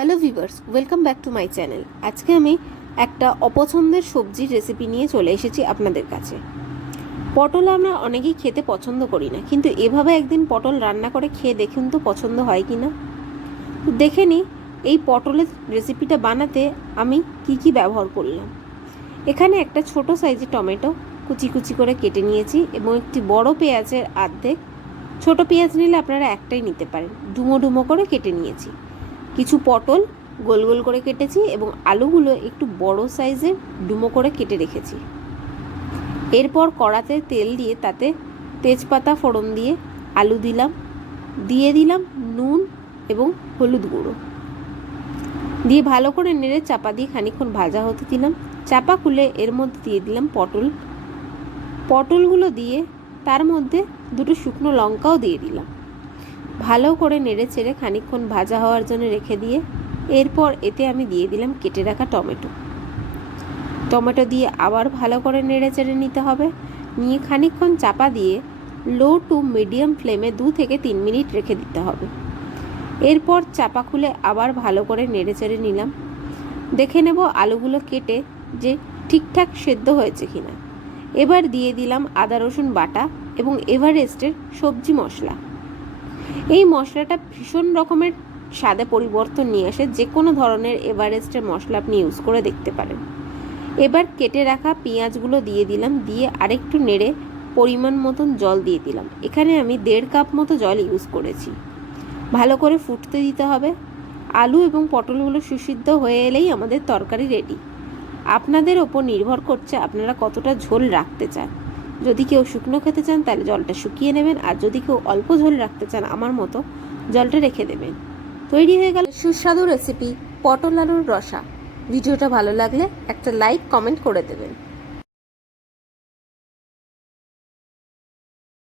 Hello viewers welcome back to my channel. আজকে আমি একটা অপছন্দের সবজির রেসিপি নিয়ে চলে এসেছি আপনাদের কাছে। পটল আমরা অনেকেই খেতে পছন্দ করি না, কিন্তু এভাবে একদিন পটল রান্না করে খেয়ে দেখুন তো পছন্দ হয় কি না? দেখে নিই, এই পটলের রেসিপিটা বানাতে আমি কি কি ব্যবহার করলাম। এখানে একটা ছোট সাইজের টমেটো কুচি কুচি করে কেটে নিয়েছি এবং একটি বড় পেঁয়াজের অর্ধেক ছোট পেঁয়াজ নিলে আপনারা একটাই নিতে পারেন, ডুমো ডুমো করে কেটে নিয়েছি। কিছু পটল গোল গোল করে কেটেছি এবং আলুগুলো একটু বড় সাইজের ডুমো করে কেটে রেখেছি। এরপর কড়াতে তেল দিয়ে তাতে তেজপাতা ফোড়ন দিয়ে আলু দিলাম। দিয়ে দিলাম নুন এবং হলুদ গুঁড়ো। দিয়ে ভালো করে নেড়ে চাপা দিয়ে খানিক্ষণ ভাজা হতে দিলাম। চাপা খুলে এর মধ্যে দিয়ে দিলাম পটল। পটলগুলো দিয়ে তার মধ্যে দুটো শুকনো লঙ্কাও দিয়ে দিলাম। ভালো করে নেড়ে চেড়ে খানিকক্ষণ ভাজা হওয়ার জন্য রেখে দিয়ে এরপর এতে আমি দিয়ে দিলাম কেটে রাখা টমেটো। টমেটো দিয়ে আবার ভালো করে নেড়ে চেড়ে নিতে হবে। নিয়ে খানিকক্ষণ চাপা দিয়ে লো টু মিডিয়াম ফ্লেমে দু থেকে তিন মিনিট রেখে দিতে হবে। এরপর চাপা খুলে আবার ভালো করে নেড়ে চেড়ে নিলাম। দেখে নেব আলুগুলো কেটে যে ঠিকঠাক সেদ্ধ হয়েছে কিনা। এবার দিয়ে দিলাম আদা রসুন বাটা এবং এভারেস্টের সবজি মশলা। এই মশলাটা ভীষণ রকমের স্বাদে পরিবর্তন নিয়ে আসে, যে কোনো ধরনের এভারেস্টের মশলা আপনি ইউজ করে দেখতে পারেন। এবার কেটে রাখা পেঁয়াজগুলো দিয়ে দিলাম, দিয়ে আরেকটু নেড়ে পরিমাণ মতন জল দিয়ে দিলাম। এখানে আমি দেড় কাপ মতো জল ইউজ করেছি। ভালো করে ফুটতে দিতে হবে। আলু এবং পটলগুলো সুসিদ্ধ হয়ে এলেই আমাদের তরকারি রেডি আপনাদের ওপর নির্ভর করছে আপনারা কতটা ঝোল রাখতে চান। যদি কেউ শুকনো খেতে চান, তাহলে জলটা শুকিয়ে নেবেন। আর যদি কেউ অল্প ঝোল রাখতে চান, আমার মতো জলটা রেখে দেবেন। তৈরি হয়ে গেল সুস্বাদু রেসিপি পটল আলুর রসা। ভিডিওটা ভালো লাগলে একটা লাইক কমেন্ট করে দেবেন।